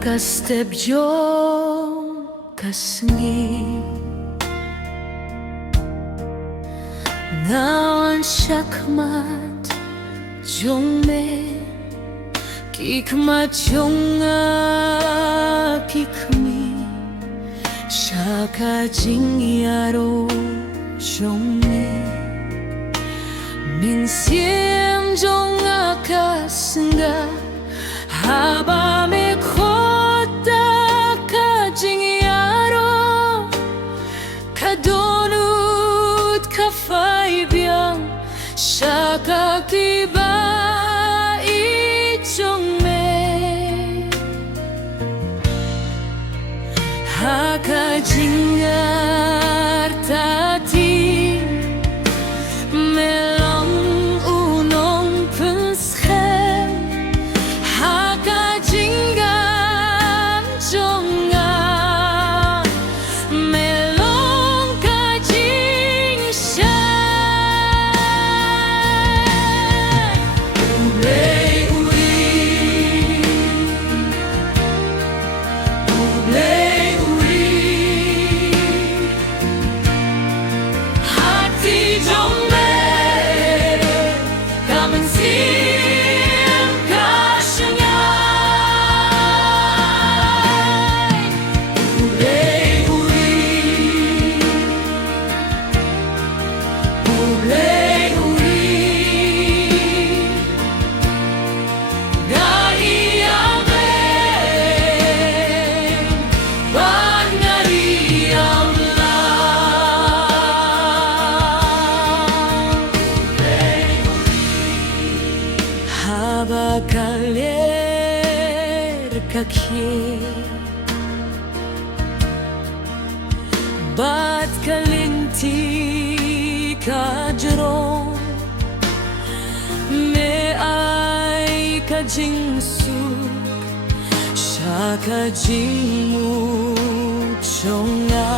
ka step jom kasengi nawan shakmat jome kikmat jonga kikmi shaka jingyaro jome min siem jonga kasenga haba me khota ka jingyaro kadonut ka faibyang shaka kiba ichongme haka jingar tati melong unong penskhem haka jingan jonga melong ka jingsha ublei uri hati jombe kamen siem kashangai ublei uri haba kaler kakye bat kalinti kajro me ai kajingsu shaka jingmu chonga